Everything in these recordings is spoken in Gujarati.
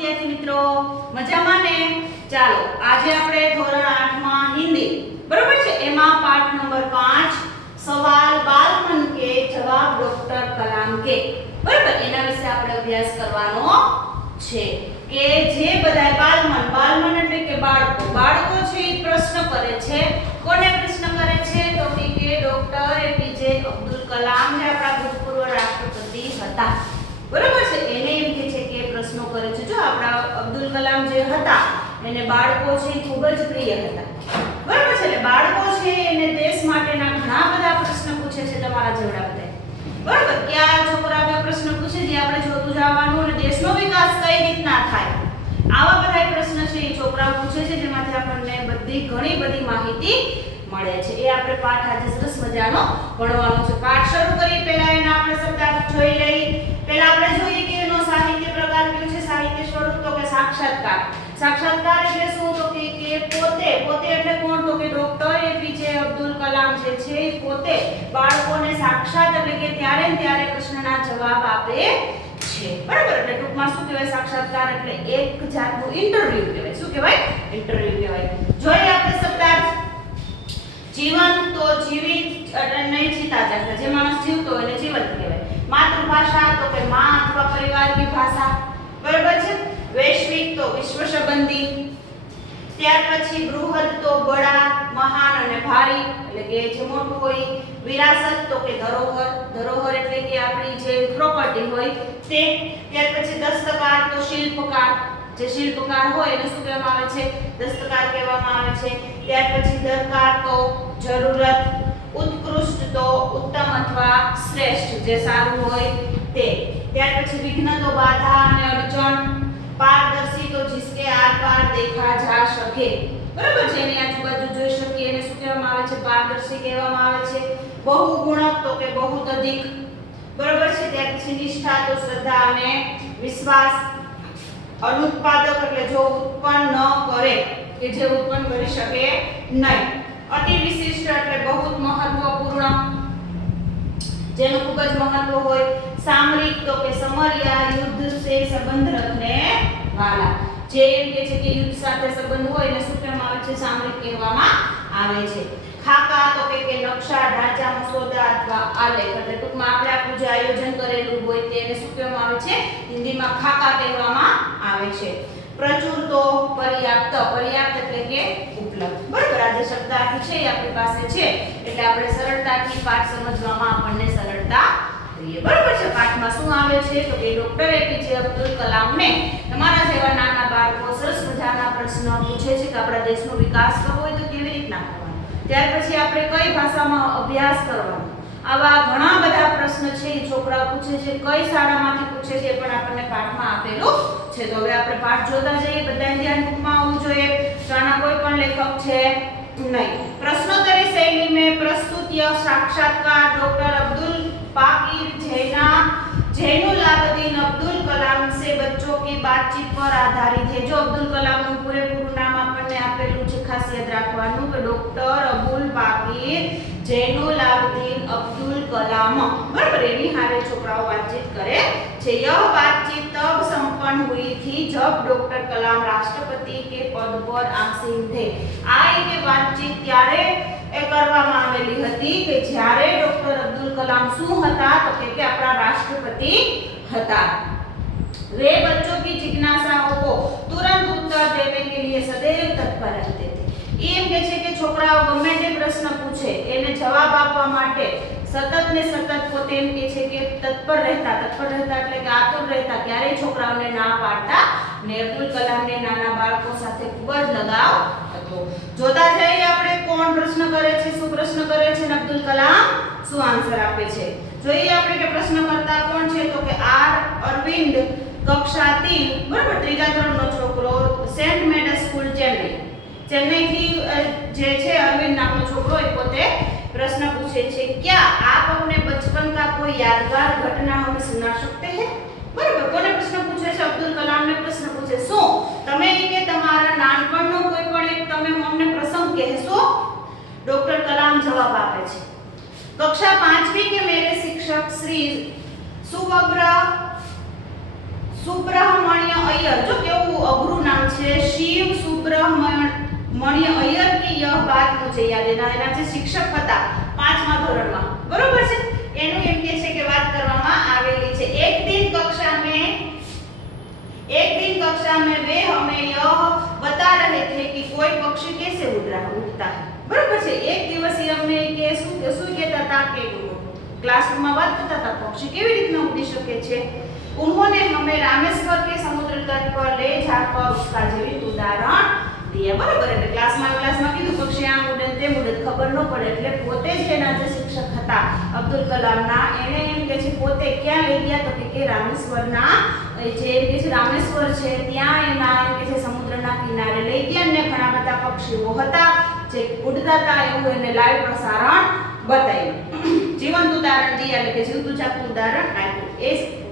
વિદ્યાર્થી મિત્રો, મજામાં ને? ચાલો આજે આપણે ધોરણ 8 માં હિન્દી બરોબર છે, એમાં પાઠ નંબર 5 સવાલ બાલમન કે જવાબ ડોક્ટર કલામ કે બરોબર એના વિશે આપણે અભ્યાસ કરવાનો છે કે જે બધાય બાલમન એટલે કે બાળકો છે એ પ્રશ્ન કરે છે. કોને પ્રશ્ન કરે છે? તો કે ડોક્ટર એપીજે અબ્દુલ કલામ જે આપણા ભૂતપૂર્વ રાષ્ટ્રપતિ હતા બરોબર છે, એને એમ કે છે કે પ્રશ્નો કરે છે. જો આપણા અબ્દુલ કલામ જે હતા એને બાળકો છે ખૂબ જ પ્રિય હતા બરોબર છે. એટલે બાળકો છે એને દેશ માટેના ઘણા બધા પ્રશ્ન પૂછે છે તમારા જેવડા બધા બરોબર. કયા છોકરાઓ પ્રશ્ન પૂછે જે આપણે જોતું જવાનું અને દેશનો વિકાસ કઈ રીતના થાય આવા બધા પ્રશ્ન છે એ છોકરાઓ પૂછે છે, જેમાંથી આપણને ઘણી બધી માહિતી મળે છે. એ આપણે પાઠ આજે સરસ મજાનો ભણવાનો છે. પાઠ શરૂ કરી પહેલા એના આપણે શબ્દાર્થ જોઈ લઈ. પહેલા આપણે જોઈએ કે એનો સાહિત્ય પ્રકાર કયો છે. સાહિત્ય સ્વરૂપ તો કે સાક્ષાત્કાર. સાક્ષાત્કાર એટલે શું? તો કે પોતે એટલે કોણ? તો કે ડોક્ટર એપીજે અબ્દુલ કલામ જે છે એ પોતે બાળકોને સાક્ષાત એટલે કે ત્યારે ને ત્યારે પ્રશ્નના જવાબ આપે છે બરાબર. એટલે ટૂંકમાં શું કહેવાય? સાક્ષાત્કાર એટલે એક જાતનું ઇન્ટરવ્યુ કહેવાય. શું કહેવાય? ઇન્ટરવ્યુ કહેવાય. જોઈએ આપણે શબ્દાર્થ. જીવન તો જીવિત એટલે નહીં જીતા જાતા, જે માણસ જીવતો એટલે જીવંત કહેવાય. માતૃભાષા તો કે માં અથવા પરિવારની ભાષા બરાબર છે. વૈશ્વિક તો વિશ્વ સંબંધી. ત્યાર પછી બૃહદ તો બડા, મહાન અને ભારી એટલે કે જે મોટું હોય. વિરાસત તો કે ધરોહર એટલે કે આપણી જે પ્રોપર્ટી હોય તે. ત્યાર પછી દસ્તકાર તો શિલ્પકાર, જે શિલ્પકાર હોય એને શું કહેવામાં આવે છે? દસ્તકાર કહેવામાં આવે છે. ત્યાર પછી દરકાર તો જરૂરત. ઉત્કૃષ્ટ તો ઉત્તમ અથવા શ્રેષ્ઠ, જે સારું હોય તે. ત્યાર પછી વિઘ્ન તો બાધા અને અડચણ. પારદર્શી તો जिसके आर पार देखा जा सके બરાબર છે, એની આજુબાજુ જોઈ શકીએ એને શું કહેવામાં આવે છે? પારદર્શી કહેવામાં આવે છે. બહુગુણક તો કે બહુત અધિક બરાબર છે. ત્યાર પછી નિષ્ઠા તો શ્રદ્ધા અને વિશ્વાસ. અનુત્પાદક એટલે જો ઉત્પન્ન ન કરે કે જે ઉત્પન્ન કરી શકે નહીં. અતિ વિશિષ્ટ એટલે બહુ મહત્વપૂર્ણ, જેનું ખૂબ જ મહત્વ હોય. સામરિક તો કે સમર્યા યુદ્ધ સે સંબંધ રખને વાલા, જે એમ કે છે કે યુદ્ધ સાથે સંબંધ હોય એને શું કહેવામાં આવે છે? સામરિક કહેવામાં આવે છે. ખાકા તો કે નકશા, ઢાંચા, મસોદા અથવા આલેખ એટલે ટૂંકમાં આપણે આપણું જે આયોજન કરેલું હોય તેને શું કહેવામાં આવે છે? હિન્દીમાં ખાકા કહેવામાં આવે છે. પ્રચુર તો પર્યાપ્ત એટલે કે ઉપલબ્ધ બરાબર. આ જે શબ્દાર્થ છે એ આપણી પાસે છે એટલે આપણે સરળતાથી પાઠ સમજવામાં આપણને સરળતા રહીએ બરાબર છે. પાઠમાં શું આવે છે? તો કે ડોક્ટર એપીજે અબ્દુલ કલામને તમારા જેવા નાના બાળકો સરસ મજાના પ્રશ્નો પૂછે છે કે આપણા દેશનો વિકાસ કરવો હોય તો કેવી રીતના કરવાનો, ત્યાર પછી આપણે કઈ ભાષામાં અભ્યાસ કરવાનો, આવા ઘણા બધા પ્રશ્ન છે એ છોકરાઓ પૂછે છે. કઈ શાળામાંથી પૂછે છે પણ આપણને પાઠમાં આપેલું છે. તો હવે આપણે પાઠ જોતા જઈએ. બધાને ધ્યાન બુકમાં આવવું જોઈએ. શાળા કોઈ પણ લેખક છે नहीं. प्रश्नोत्तरी शैली में प्रस्तुत यह साक्षात्कार डॉक्टर अब्दुल पाकीर जैनुलाब्दीन अब्दुल कलाम से बच्चों की बातचीत पर आधारित है. जो अब्दुल कलाम નું પૂરેપૂરું નામ આપણને આપેલું છે, ખાસ યાદ રાખવાનું કે ડોક્ટર અબુલ પાકીર જૈનુલાબ્દીન અબ્દુલ કલામ બરાબર. એની હારે છોકરાઓ વાતચીત કરે છે. यह बातचीत तब संपन्न हुई थी जब डॉक्टर कलाम राष्ट्रपति के पद पर आसीन थे. આ એક વાતચીત ત્યારે એ કરવામાં આવેલી હતી કે જ્યારે ડોક્ટર અબ્દુલ કલામ શું હતા? તો કે આપણા રાષ્ટ્રપતિ હતા. वे बच्चों की जिज्ञासाओं को तुरंत उत्तर देने के लिए सदैव तत्पर रहते थे. એમ કે છે કે છોકરાઓ ગમે તે પ્રશ્ન પૂછે એને જવાબ આપવા માટે સતત ને સતત પોતે એમ કે છે કે તત્પર રહેતા એટલે કે આતુર રહેતા, ક્યારેય છોકરાઓને ના પાડતા ને. અબ્દુલ કલામને નાના બાળકો સાથે ખૂબ જ લગાવ હતો. જોતા જઈએ આપણે કોણ પ્રશ્ન કરે છે, શું પ્રશ્ન કરે છે ને અબ્દુલ કલામ શું આન્સર આપે છે. જોઈએ આપણે કે પ્રશ્નકર્તા કોણ છે? તો કે આર અરવિંદ, કક્ષા 3 બરાબર, ત્રીજા ધોરણનો છોકરો. સેન્ટ મેડસ સ્કૂલ ચેન્નઈથી જે છે અરવિંદ નામનો છોકરો એ પોતે प्रश्न पूछे छे. क्या आप अपने बचपन का कोई यादगार घटना हमें सुना सकते हैं? बराबर. कोने प्रश्न पूछे छे? अब्दुल कलाम ने प्रश्न पूछे. શું તમે કે તમારા નાનપણનો કોઈ પણ એક તમે અમને પ્રસંગ કહેશો? ડોક્ટર કલામ જવાબ આપે છે. कक्षा 5वीं के मेरे शिक्षक श्री सुब्रह्मण्य अय्यर, जो केवो છે યાદ એના જે શિક્ષક હતા 5મા ધોરણમાં, બરોબર છે, એનું એમ કે છે કે વાત કરવામાં આવેલી છે। एक दिन कक्षा में वे हमें यह बता रहे थे कि कोई पक्षी कैसे उड़ता है, बरोबर છે। એક દિવસ અમને કે શું કહેતા હતા કે ક્લાસરૂમમાં વાત કરતા હતા પક્ષી કેવી રીતના ઉડી શકે છે। उन्होंने हमें रामेश्वर के समुद्र तट पर ले जाकर उसका जीवित उदाहरण दिया, बरोबर। એટલે ક્લાસમાં કીધું પક્ષી આમ ઉડે તેમ ઉડે ખબર ન પડે એટલે પોતે જ એના જે શિક્ષક હતા અબ્દુલ કલામના એને એમ કે છે પોતે ક્યાં લઈ ગયા તો કે રામેશ્વરના જે એમ કે છે રામેશ્વર છે ત્યાં એના એમ કે છે સમુદ્રના કિનારે લઈ ગયા ને ઘણા બધા પક્ષીઓ હતા જે ઉડતા હતા એવું એને લાઈવ પ્રસારણ बताइए। जीवंत उदाहरण दिया એટલે કે જીવતું જાગતું ઉદાહરણ આપ્યું।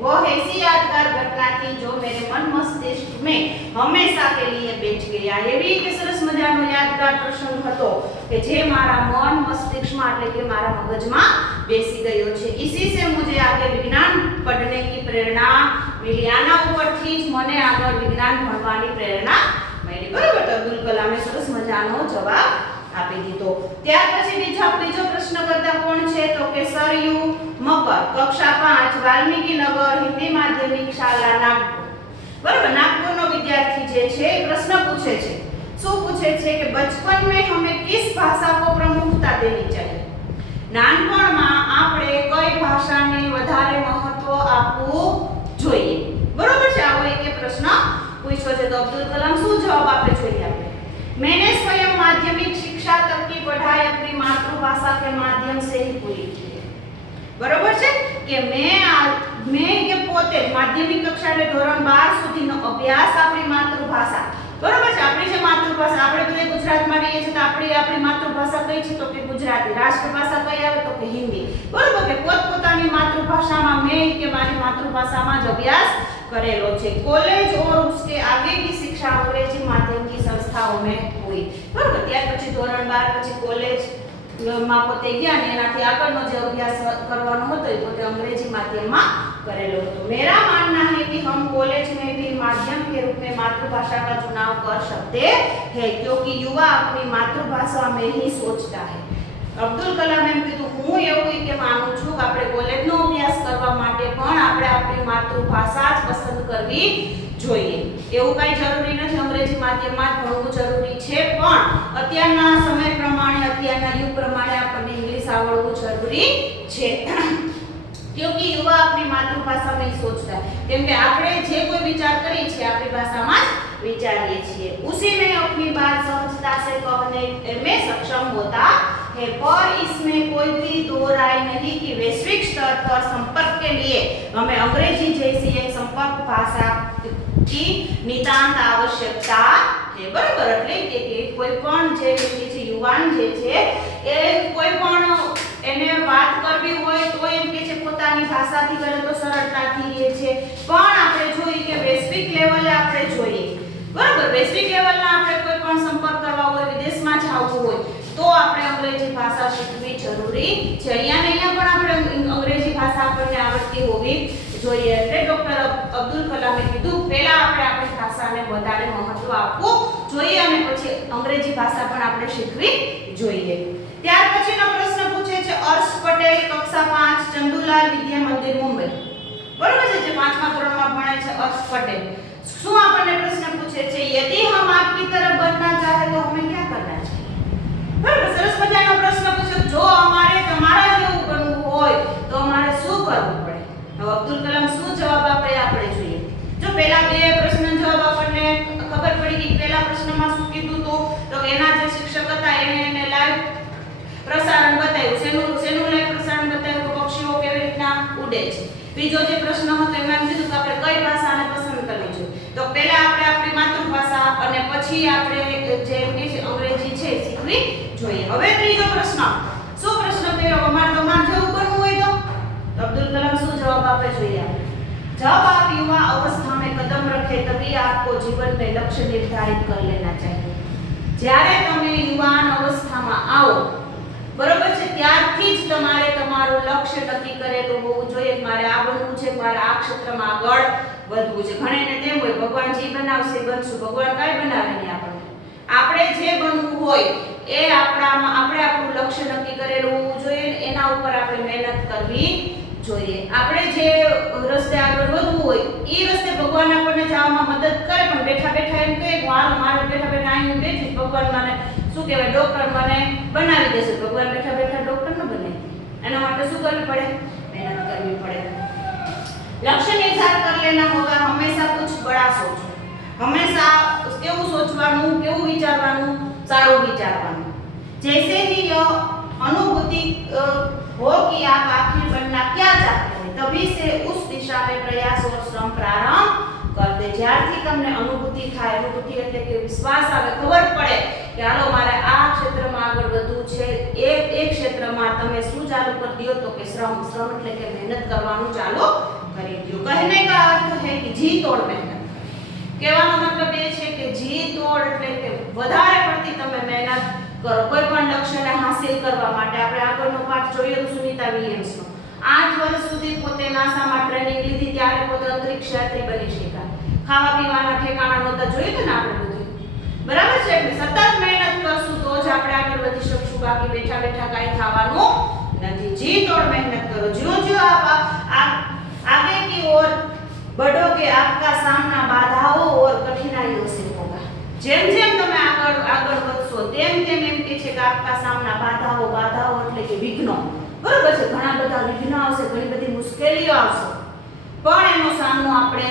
वो ऐसी यादगार घटना थी जो मेरे मन मस्तिष्क में हमेशा के लिए बैठ गया। એવી કે સરસ મજાનો યાદગાર પ્રસંગ હતો કે જે મારા મન મસ્તિષ્કમાં એટલે કે મારા મગજમાં બેસી ગયો છે। इसी से मुझे आगे विज्ञान पढ़ने की प्रेरणा मिली। આના ઉપરથી જ મને આગળ વિજ્ઞાન ભણવાની પ્રેરણા મળી, બરોબર। તો અબ્દુલ કલામે સરસ મજાનો જવાબ આપી દીધો। ત્યાર પછી બીજો પ્રશ્ન કરતા કોણ છે તો કે સરયુ મકર, કક્ષા 5, વાલ્મીકી નગર, હિન્દી માધ્યમિક શાળા નાગપુર, બરાબર। નાગપુરનો વિદ્યાર્થી જે છે પ્રશ્ન પૂછે છે, શું પૂછે છે કે બચપન में हमें किस भाषा को प्रमुखता देनी चाहिए। નાનપણમાં આપણે કઈ ભાષાને વધારે મહત્વ આપવું જોઈએ, બરોબર છે। આવો એક પ્રશ્ન પૂછ્યો છે તો અબ્દુલ કલામ શું જવાબ આપે જોઈએ આપણે। मैंने स्वयं माध्यमिक शिक्षा तक की पढ़ाई अपनी मातृभाषा के माध्यम से ही पूरी की है, बरोबर છે કે મેં કે પોતે માધ્યમિક કક્ષા એટલે ધોરણ 12 સુધીનો અભ્યાસ આપણી માતૃભાષા, બરોબર છે। આપણી જે માતૃભાષા આપણે બધા ગુજરાતમાં રહીએ છીએ તો આપણી માતૃભાષા કઈ છે તો કે ગુજરાતી। રાષ્ટ્રભાષા કઈ આવે તો કે હિન્દી, બરોબર કે પોતપોતાની માતૃભાષામાં મેં કે મારી માતૃભાષામાં જ અભ્યાસ करेलो छे। कॉलेज और उसके आगे की शिक्षा अंग्रेजी माध्यम की संस्थाओं में हुई, बराबर। ત્યાર પછી ધોરણ 12 પછી કોલેજ માં પોતે ગયા ને એનાથી આગળનો જે અભ્યાસ કરવાનો હતો એ પોતે અંગ્રેજી માધ્યમમાં કરેલો હતો। मेरा मानना है कि हम कॉलेज में भी माध्यम के रूप में मातृभाषा का चुनाव कर सकते हैं क्योंकि युवा अपनी मातृभाषा में ही सोचता है। અબ્દુલ કલામ એમ કીધું હું એવું કે માનું છું કે આપણે કોલેજનો અભ્યાસ કરવા માટે પણ આપણે આપણી માતૃભાષા જ પસંદ કરવી જોઈએ। એવું કાંઈ જરૂરી નથી અંગ્રેજી માધ્યમમાં જ ભણવું જરૂરી છે પણ અત્યારના સમય પ્રમાણે અત્યારના યુગ પ્રમાણે આપણને ઇંગ્લિશ આવડવું જરૂરી છે क्योंकि युवा अपनी मातृभाषा में ही सोचता है કેમ કે આપણે જે કોઈ વિચાર કરીએ છીએ આપણી ભાષામાં જ વિચારીએ છીએ। उसी में अपनी बात सहजता से कहने में सक्षम होता है पर इसमें कोई भी दो राय नहीं कि वैश्विक स्तर पर संपर्क के लिए हमें अंग्रेजी जैसी एक संपर्क भाषा की नितांत आवश्यकता है, बराबर। એટલે કે કોઈ પણ જે યુવાન જે છે એ કોઈ પણ એને વાત કરવી હોય તો એમ કે છે પોતાની ભાષાથી કરે તો સરળતાથી રહે છે પણ આપણે જોઈએ કે વૈશ્વિક લેવલે આપણે જોઈએ, બરાબર। વૈશ્વિક લેવલના આપણે કોઈ પણ સંપર્ક કરવા હોય વિદેશમાં જવું હોય તો આપણે અંગ્રેજી ભાષા શીખવી જરૂરી છે। અહીંયા ને અહીંયા પણ આપણે અંગ્રેજી ભાષા આપણને આવડતી હોવી જોઈએ। એટલે ડોક્ટર અબ્દુલ કલામે કીધું પહેલા આપણે આપણી ભાષાને વધારે મહત્વ આપવું જોઈએ અને પછી અંગ્રેજી ભાષા પણ આપણે શીખવી જોઈએ। ત્યાર પછીનો પ્રશ્ન પૂછે છે અર્શ પટેલ, કક્ષા 5, ચંદુલાલ વિદ્યા મંદિર, મુંબઈ, બરોબર છે। જે 5મા ધોરણમાં ભણે છે અર્શ પટેલ। શું આપણને પ્રશ્ન પૂછે છે यदि हम आपकी तरह बनना चाहे तो हमें क्या करना चाहिए, બરાબર। સરસ મજાનો પ્રશ્ન પૂછ્યો જો અમારે તમારા જેવું બનવું હોય તો અમારે શું કરવું પડે। હવે અબ્દુલ કલામ શું જવાબ આપે આપણે જોઈએ। જો પહેલા બે પ્રશ્નનો જવાબ આપણને ખબર પડી ગઈ પહેલા પ્રશ્નમાં શું કીધું તો એના જે શિક્ષક હતા એને લાઈવ પ્રસારણ બતાવ્યું। શેનું લાઈવ પ્રસારણ બતાવ્યું કે પક્ષીઓ કેવી રીતના ઉડે છે। બીજો જે પ્રશ્ન હતો એમાં કીધું કે આપણે કઈ ભાષાને પસંદ કરવી જોઈએ તો પહેલા આપણે આપણી માતૃભાષા અને પછી આપણે જે અંગ્રેજી છે શીખવી જોઈએ। હવે ત્રીજો પ્રશ્ન શું પ્રશ્ન કર્યો અમારે તમારે જેવું બનવું હોય તો અબ્દુલ કલામ શું જવાબ આપે જોઈએ। जब आप युवा अवस्था में कदम रखे तभी आपको जीवन में लक्ष्य निर्धारित कर लेना चाहिए। જ્યારે તમે યુવાન અવસ્થામાં આવો બરોબર છે ત્યારથી જ તમારે તમારું લક્ષ્ય નક્કી કરેલું હોવું જોઈએ કે મારે આ બનવું છે મારે આ ક્ષેત્રમાં આગળ વધવું છે। ઘણેને તેમ હોય ભગવાન જે બનાવશે બનશું, ભગવાન કાંઈ બનાવે નહીં આપણને। આપણે જે બનવું હોય એ આપણે આપણું લક્ષ્ય નક્કી કરેલું હોવું જોઈએ ને એના ઉપર આપણે મહેનત કરવી જોઈએ. આપણે જે રસ્તે આગળ વધવું હોય એ રસ્તે ભગવાન આપણને જવામાં મદદ કરે, પણ બેઠા બેઠા એમ કહે મારે બેઠા બેઠા અહીં બેઠી ભગવાન મને શું કહેવાય ડોક્ટર મને બનાવી દેશે. ભગવાન બેઠા બેઠા ડોક્ટર ન બનાવી દે. એના માટે શું કરવું પડે? મહેનત કરવી પડે. लक्ष्य निर्धारित कर लेना होगा. हमेशा कुछ बड़ा सोचो. हमेशा केवु सोचवानुं, केवु विचारवानुं, साરું विचारवानुं. जैसे ही यह अनुभूति हो कि आप आखिर बनना क्या चाहते हैं, तभी से उस दिशा में प्रयास और श्रम प्रारंभ कर दे. જ્યારથી તમને અનુભૂતિ થાય, અનુભૂતિ એટલે કે વિશ્વાસ આવે, ખબર પડે કે હાલો મારે આ ક્ષેત્રમાં આગળ વધવું છે, એ ક્ષેત્રમાં તમે શું ચાલુ કરી દો તો કે શ્રમ એટલે કે મહેનત કરવાનું ચાલુ કરી દો. कहने का अर्थ है कि जी तोड़ मહેનત. કહેવાનો મતલબ એ છે કે જી તોડ એટલે કે વધારે પડતી તમે મહેનત કરો કોઈ પણ લક્ષ્યને હાંસલ કરવા માટે. આપણે આગળનો પાઠ જોઈએ તો સુનીતા વિલિયમ્સનો 8 વર્ષ સુધી પોતે નાસામાં ટ્રેનિંગ લીધી, ત્યારે પોતે અંતરિક્ષ યાત્રી બની શક્યા. ખાવા પીવાના ઠેકાણા નહોતા, જોયું તો ને આપણે બધું, બરાબર છે. એટલે સતત મહેનત કરશું તો જ આપણે આગળ વધી શકશું, બાકી બેઠા બેઠા કાઈ થવાનું નથી. જી તોડ મહેનત કરો. જ્યો જ્યો આપ आगे की ओर बढ़ोगे, आपका सामना बाधाओं और कठिनाइयों से होगा. જેમ જેમ તમે આગળ વધશો તેમ તેમ એમ કે છે કે આપકા સામના બાધાઓ એટલે કે વિઘ્નો, બરોબર છે. ઘણા બધા વિઘ્નો આવશે, ઘણી બધી મુશ્કેલીઓ આવશે, પણ એનો સામનો આપણે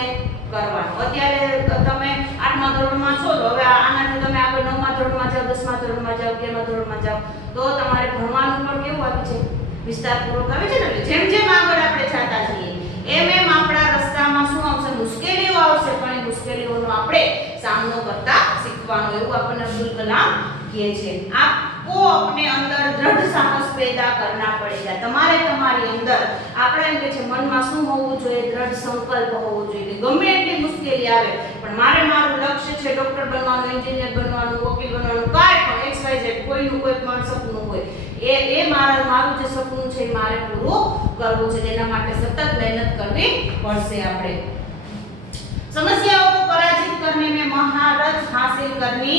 કરવાનો. અત્યારે તમે 8મા ધોરણમાં છો તો હવે આનાથી તમે આગળ 9મા ધોરણમાં જાઓ, 10મા ધોરણમાં જાઓ, 11મા ધોરણમાં જાઓ તો તમારે ભણવાનું પણ કેવું આવે છે? વિસ્તારપૂર્વક આવે છે ને. જેમ જેમ આગળ આપણે જતા જઈએ એમ આપણા રસ્તામાં શું આવશે? મુશ્કેલીઓ આવશે, પણ એ મુશ્કેલીઓનો આપણે સામનો કરતા શીખવાનું, એવું આપણને અબ્દુલ કલામ કહે છે. आपको अपने अंदर दृढ़ साहस पैदा करना पड़ेगा. તમારે તમારી અંદર આપણે એમ કે છે મનમાં શું હોવું જોઈએ? દ્રઢ સંકલ્પ હોવો જોઈએ. ગમે એટલી મુશ્કેલી આવે પણ મારું લક્ષ્ય છે ડોક્ટર બનવાનું, એન્જિનિયર બનવાનું, વકીલ બનવાનું, કાંઈ પણ XYZ કોઈનું કોઈ પણ સપનું હોય એ મારું જે સપનું છે એ મારે પૂરું કરવું છે. તેના માટે સતત મહેનત કરવી પડશે. આપણે समस्याओं को पराजित करने में महारत हासिल करनी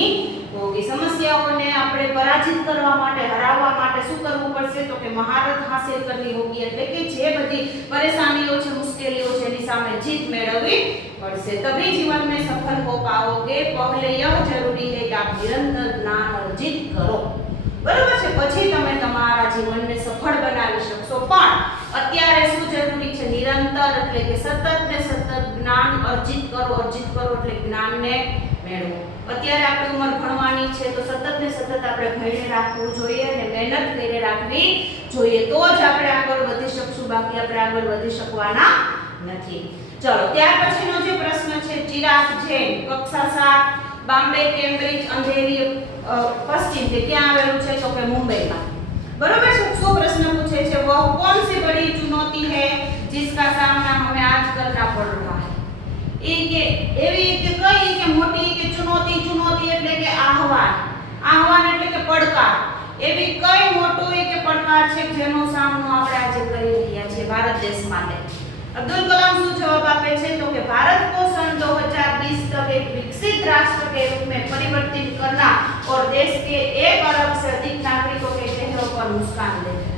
होगी. समस्याओं ने આપણે પરાજિત કરવા માટે, હરાવવા માટે શું કરવું પડશે? તો કે મહારત હાસિલ કરવી હોગી. એટલે કે જે બધી પરેશાનીઓ છે, મુશ્કેલીઓ છે એની સામે જીત મેળવવી પડશે. तभी जीवन में सफल हो पाओगे. पहले यह जरूरी है कि आप निरंतर ज्ञान अर्जित करो. બરાબર છે. પછી તમે તમારા જીવનને સફળ બનાવી શકશો. પણ અત્યારે શું જરૂરી છે? નિરંતર એટલે કે સતત ને સતત જ્ઞાન અર્જિત કરો એટલે જ્ઞાનને મેળવો. અત્યારે આપણી ઉંમર ભણવાની છે તો સતત ને સતત આપણે ભણીને રાખવું જોઈએ અને મહેનત કરીને રાખવી જોઈએ, તો જ આપણે આગળ વધી શકશું, બાકી આપણે આગળ વધી શકવાના નથી. ચલો ત્યાર પછીનો જે પ્રશ્ન છે ચિરાગ જૈન, કક્ષા 7, बॉम्बे केम्ब्रिज अंधेरी पश्चिम के क्या आवेलू छे? तो के मुंबई में. बरोबर है. सो प्रश्न पूछे छे वह कौन सी बड़ी चुनौती है जिसका सामना हमें आज करना पड़ रहा है? ए के एवी के कई के मोटी के चुनौती એટલે કે આહવાન એટલે કે પડકાર. એવી કઈ મોટો કે પડકાર છે જેનો સામનો આપણે આજે કરી રહ્યા છીએ ભારત દેશ માટે? अब्दुल कलाम શું જવાબ આપે છે? તો કે ભારત को सन 2020 तक एक विकसित राष्ट्र के रूप में परिवर्तित करना और देश के 1 अरब से अधिक नागरिकों के चेहरों पर मुस्कान देखना.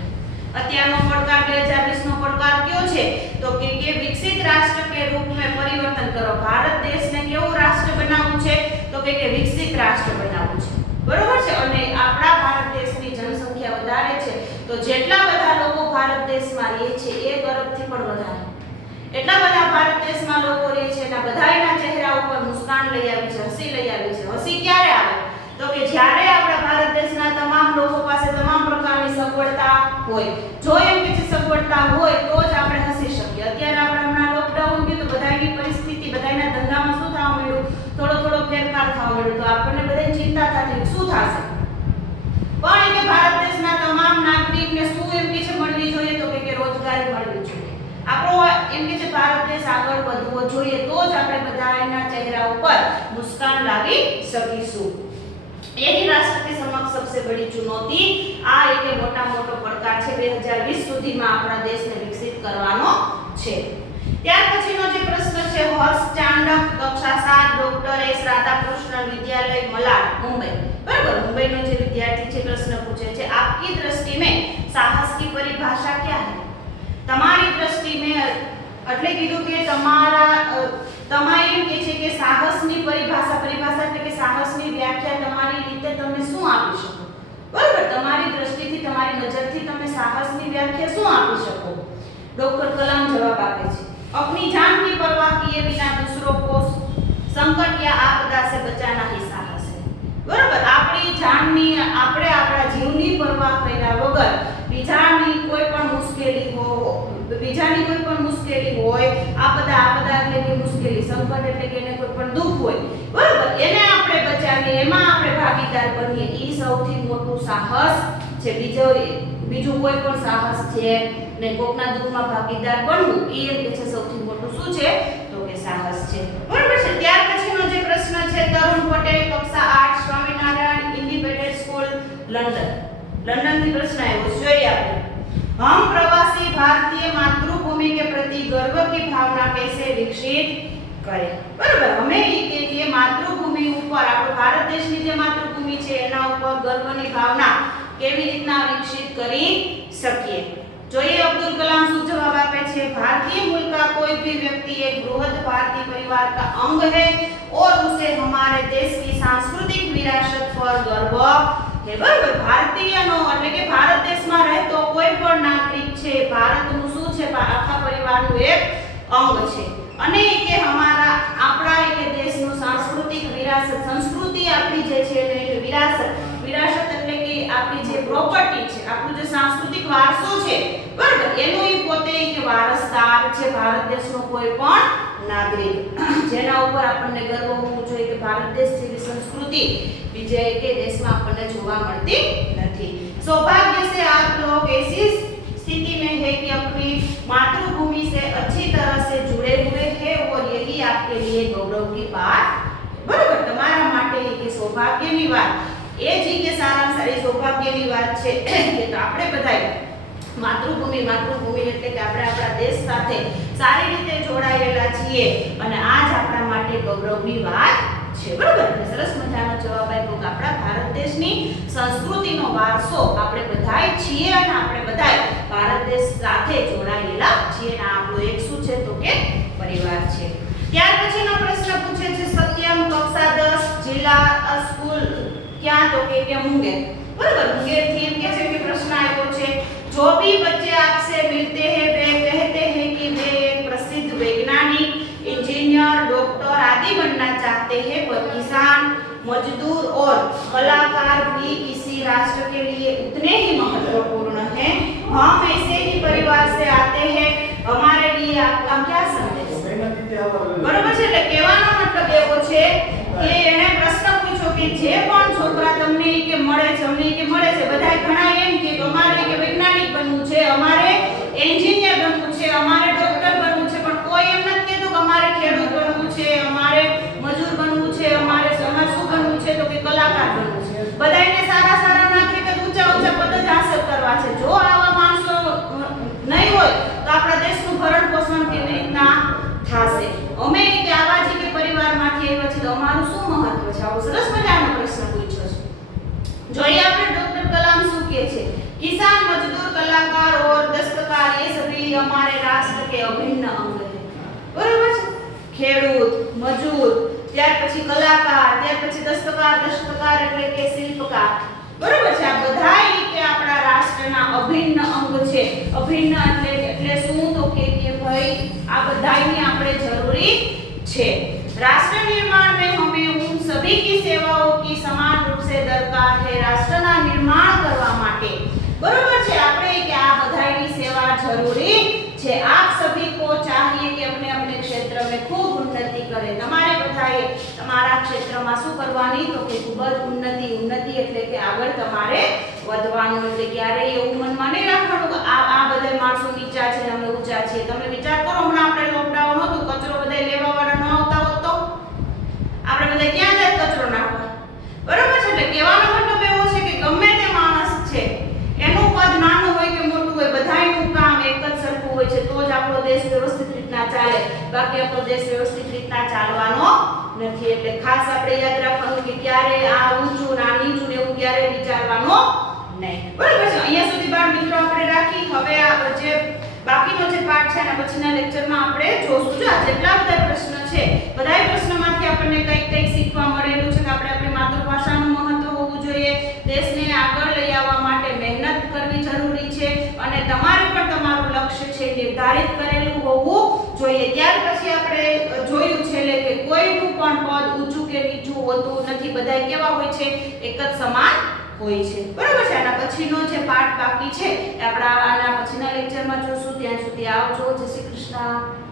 અત્યારનો પડકાર 2020 નો પડકાર કયો છે? તો કે વિકસિત રાષ્ટ્ર કે રૂપ में परिवर्तन करो. ભારત દેશને કેવું રાષ્ટ્ર બનાવવું છે? તો કે વિકસિત રાષ્ટ્ર બનાવવું છે. બરોબર છે. અને આપણા ભારત દેશની જનસંખ્યા વધારે છે તો જેટલા બધા લોકો ભારત દેશમાં રહે છે 1 અરબથી પણ વધારે, એટલા બધા ભારત દેશમાં લોકો રહે છે અને બધાયના ચહેરા ઉપર મુસ્કાન લઈ આવી છે, હસી લઈ આવી છે. હસી ક્યારે આવે? તો કે જ્યારે આપણા ભારત દેશના તમામ લોકો પાસે તમામ પ્રકારની સગવડતા હોય. જો એમ કે સગવડતા હોય તો જ આપણે હસી શકીએ. અત્યારે આપણે હમણાં લોકડાઉન ગયું તો બધાયની પરિસ્થિતિ, બધાયના ધંધામાં શું થવા મળ્યું? થોડો ફેરફાર થવા મળ્યો તો આપણને બધાને ચિંતા થતી શું થશે? પણ એ કે ભારત દેશના તમામ નાગરિકને શું એમ કે છે મળવી જોઈએ? તો કે રોજગારી મળવી જોઈએ. આપણો એમ કે છે ભારત દેશ આગળ વધવો જોઈએ તો જ આપણે બધાના ચહેરા ઉપર મુસ્કાન લાવી શકીશું. यही राष्ट्र के समक्ष सबसे बड़ी चुनौती आ एक मोटा मोटो પડકાર છે 2020 સુધીમાં આપણા દેશને વિકસિત કરવાનો છે. ત્યાર પછીનો જે પ્રશ્ન છે હર્ષ ચાંડક, કક્ષા 7, ડોક્ટર એસ રાધાકૃષ્ણ વિદ્યાલય મલાડ, મુંબઈ. બરાબર. મુંબઈનો જે વિદ્યાર્થી છે आपकी दृष्टि में साहस की परिभाषा क्या है? તમારી દૃષ્ટિ में એટલે કીધું કે તમારે એમ કે છે કે સાહસની પરિભાષા એટલે કે સાહસની વ્યાખ્યા તમારી રીતે તમે શું આપી શકો? બરાબર, તમારી દૃષ્ટિથી તમારી નજરથી તમે સાહસની વ્યાખ્યા શું આપી શકો? ડોક્ટર કલામ જવાબ આપે છે, अपनी जान की परवाह किए बिना दूसरों को संकट या आपदा से बचाना ही साहस है। बराबर, આપણી જાનની આપણે આપણા જીવની પરવાહ કર્યા વગર બીજાની કોઈ પણ મુશ્કેલી હોય આપદા એટલે કે મુશ્કેલી, સંકટ એટલે કે એને કોઈ પણ દુઃખ હોય, બરાબર, એને આપણે બચાવીએ, એમાં આપણે ભાગીદાર બનીએ, ઈ સૌથી મોટું સાહસ છે। બીજું કોઈ પણ સાહસ છે ને કોકના દુઃખમાં ભાગીદાર બનવું એ એમ કે છે સૌથી મોટું શું છે તો કે સાહસ છે। બરાબર છે। ત્યાર પછીનો જે પ્રશ્ન છે તરુણ પટેલ કક્ષા 8 સ્વામિનારાયણ ઇન્ડિપેન્ડન્ટ સ્કૂલ लंदन થી प्रश्न आयो જોઈએ આપણે। हम प्रवासी भारतीय मातृभूमि के प्रति गर्व की भावना कैसे विकसित करें? बराबर, हमें के लिए मातृभूमि ऊपर આપણો ભારત દેશની જે માતૃભૂમિ છે એના ઉપર ગર્વની ભાવના કેવી રીતના વિકસિત કરી શકીએ? જોઈએ अब्दुल कलाम શું જવાબ આપે છે। भारतीय मूल का कोई भी व्यक्ति एक बृहद भारतीय परिवार का अंग है और उसे हमारे देश की सांस्कृतिक विरासत पर गर्व है। बराबर, भारतीयनो એટલે કે ભારત દેશમાં રહેતો કોઈ પણ નાગરિક છે ભારતનું શું છે આખા પરિવારનું એક અંગ છે અને કે આપણા કે દેશનું સાંસ્કૃતિક વિરાસત, સંસ્કૃતિ આપણી જે છે એટલે વિરાસત એટલે કે આપણી જે પ્રોપર્ટી છે, આપણું જે સાંસ્કૃતિક વારસો છે, બરાબર, એનો ઈ પોતે કે વારસદાર છે ભારત દેશનો કોઈ પણ નાગરિક, જેના ઉપર આપણને ગર્વ હોવો જોઈએ કે ભારત દેશ જેવી સંસ્કૃતિ બીજે કે દેશમાં આપણને જોવા મળતી નથી। सौभाग्य से आप लोग ऐसी स्थिति में है कि अपनी मातृभूमि से अच्छी तरह से जुड़े हुए हैं और यही आपके लिए गौरव की बात। बराबर, તમારા માટે કે સૌભાગ્યની વાત એ છે કે સારામાં સારી સૌભાગ્યની વાત છે કે આપણે બધાય માતૃભૂમિ એટલે કે આપણે આપણા દેશ સાથે સારી રીતે જોડાયેલા છીએ અને આજ આપણા માટે ગૌરવની વાત છે। બરાબર, સરસ મજાનો જવાબ આપ્યો કે આપણા ભારત દેશની સંસ્કૃતિનો વારસો આપણે બધાય છીએ અને આપણે બધાય ભારત દેશ સાથે જોડાયેલા છીએ અને આપણો એક શું છે તો કે પરિવાર છે। ત્યાર પછીનો પ્રશ્ન પૂછે છે સત્યમ કક્ષા 10 જિલ્લા સ્કૂલ ક્યાં તો કે મુંગેર। બરાબર, મુંગેર થી એમ કે છે કે પ્રશ્ન આવ્યો છે जो भी बच्चे आपसे मिलते हैं वे कहते हैं कि वे एक प्रसिद्ध वैज्ञानिक, इंजीनियर, डॉक्टर आदि बनना चाहते हैं, पर किसान, मजदूर और कलाकार भी किसी राष्ट्र के लिए उतने ही महत्वपूर्ण हैं। हम ऐसे ही परिवार से आते हैं, हमारे लिए आपका क्या संदेश है? बराबर છે એટલે કહેવાનો મતલબ એવો છે કે એને પ્રશ્ન પૂછ્યો કે જે પણ છોકરા તમને કે મળે છે અમને કે મળે છે બધાય ઘણા એમ કે અમારે કે વૈજ્ઞાનિક બનવું છે, અમારે એન્જિનિયર બનવું છે, અમારે ડોક્ટર બનવું છે, પણ કોઈ એમ નથી કહેતું કે અમારે ખેડૂત બનવું છે, અમારે મજૂર બનવું છે, અમારે શું બનવું છે તો કે કલાકાર બનવું છે। બધાયને સારા નાખે કે ઊંચા પદ જ હાંસલ કરવા છે। જો આવા માણસો નહીં હોય તો આપણા દેશનું ભરણ પોષણ કેવી રીતના થાશે? અમે કે આવા જે કે પરિવારમાંથી આવ્યા છે તો અમારું શું મહત્વ છે? આવો સરસ મજાનો પ્રશ્ન પૂછ્યો છે। જોઈએ આપણે ડોક્ટર કલામ શું કહે છે। किसान, मजदूर, कलाकार और दस्तकार ये सभी हमारे राष्ट्र के अभिन्न अंग हैं। बराबर છે। ખેડૂત, મજૂર, ત્યાર પછી કલાકાર, ત્યાર પછી દસ્તકાર એટલે કે શિલ્પકાર, બરાબર છે। આ બધાય કે આપણા રાષ્ટ્રના અભિન્ન અંગ છે। અભિન્ન એટલે શું તો કે ભાઈ આ બધાયની આપણે જરૂરી છે। राष्ट्र निर्माण में हमें उन सभी की सेवाओं की समान रूप से दरकार है। राष्ट्रना निर्माण કરવા માટે बराबर છે આપણે કે આ બધાયની સેવા જરૂરી છે। आप सभी को चाहिए कि अपने अपने क्षेत्र में खूब उन्नति करें। તમારે બધાએ તમારા ક્ષેત્રમાં શું કરવાની તો કે ખૂબ જ ઉન્નતિ એટલે કે આગળ તમારે વધવાનું। એટલે ક્યારે એવું મનમાં નહીં રાખવાનું કે આ બધા માણસો નીચા છે અમે ઊંચા છીએ। તમે વિચાર કરો હમણાં આપણે લોકડાઉન હતું, કચરો બધા લેવા વાળા ન આવતા હોત તો આપણે બધા ક્યાં જાય કચરો નાખવા? બરાબર છે। એટલે કહેવાનો મતલબ એવો છે કે ગમે તે માણસ છે એનું પદ નાનું હોય કે મોટું હોય બધાયનું કામ એક જ સરખું હોય છે તો જ આપણો દેશ વ્યવસ્થિત રીતના ચાલે, બાકી આપણો દેશ વ્યવસ્થિત રીતના ચાલવાનો નથી। એટલે ખાસ આપણે યાદ રાખવાનું કે ક્યારે આ ઊંચું ના નીચું એવું ક્યારે વિચારવાનું નહીં. બરાબર છે. અહીંયા સુધી બાળ મિત્રો આપણે રાખી. હવે આ જે બાકીનો જે પાઠ છે એના પછીના લેક્ચરમાં આપણે જોશું. જો આ જેટલા બધા પ્રશ્ન છે બધાય પ્રશ્નોમાંથી આપણને કંઈક શીખવા મળેલું છે કે આપણે આપણી માતૃભાષાનું મહત્વ હોવું જોઈએ, દેશને આગળ લઈ આવવા માટે મહેનત કરવી જરૂરી છે અને તમારે પણ તમારું લક્ષ્ય છે નિર્ધારિત કરેલું હોવું જોઈએ. ત્યાર પછી આપણે જોયું છે કે કોઈનું પણ પદ ઊંચું કે નીચું હોતું નથી, બધાય કેવા હોય છે? એક જ સમાન હોય છે. બરાબર છે. આના પછીનો જે પાઠ બાકી છે એ આપણે આના પછીના લેક્ચરમાં જોશું. ત્યાં સુધી આવજો. જય શ્રી કૃષ્ણ.